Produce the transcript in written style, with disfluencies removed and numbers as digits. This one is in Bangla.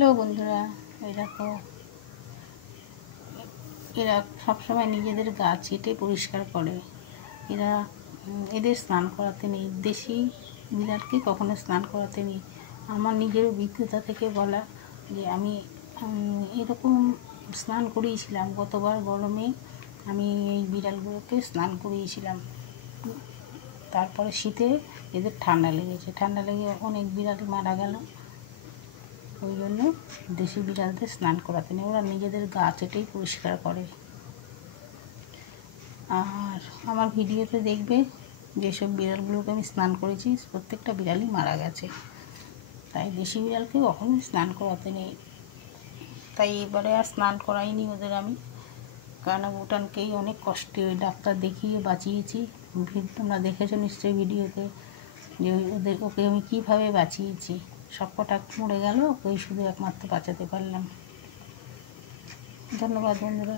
হ্যালো বন্ধুরা, এই দেখো এরা সবসময় নিজেদের গা চেটে পরিষ্কার করে। এরা এদের স্নান করাতে নেই, দেশি বিড়ালকে কখনো স্নান করাতে নেই। আমার নিজের অভিজ্ঞতা থেকে বলা যে আমি এরকম স্নান করিয়েছিলাম গতবার গরমে। আমি এই বিড়ালগুলোকে স্নান করিয়েছিলাম। তারপরে শীতে এদের ঠান্ডা লেগেছে, ঠান্ডা লেগে অনেক বিড়াল মারা গেল। ওই জন্য দেশি বিড়ালদের স্নান করাতে নেই, ওরা নিজেদের গা চেটেই পরিষ্কার করে। আর আমার ভিডিওতে দেখবে যেসব বিড়ালগুলোকে আমি স্নান করেছি প্রত্যেকটা বিড়ালই মারা গেছে। তাই দেশি বিড়ালকে কখনোই স্নান করাতে নেই। তাই এবারে আর স্নান করাইনি ওদের আমি, কারণ ভুটানকেই অনেক কষ্টে ওই ডাক্তার দেখিয়ে বাঁচিয়েছি। তোমরা দেখেছো নিশ্চয়ই ভিডিওতে যে ওকে আমি কীভাবে বাঁচিয়েছি। সব কটা মরে গেল, ওকেই শুধু একমাত্র বাঁচাতে পারলাম। ধন্যবাদ বন্ধুরা।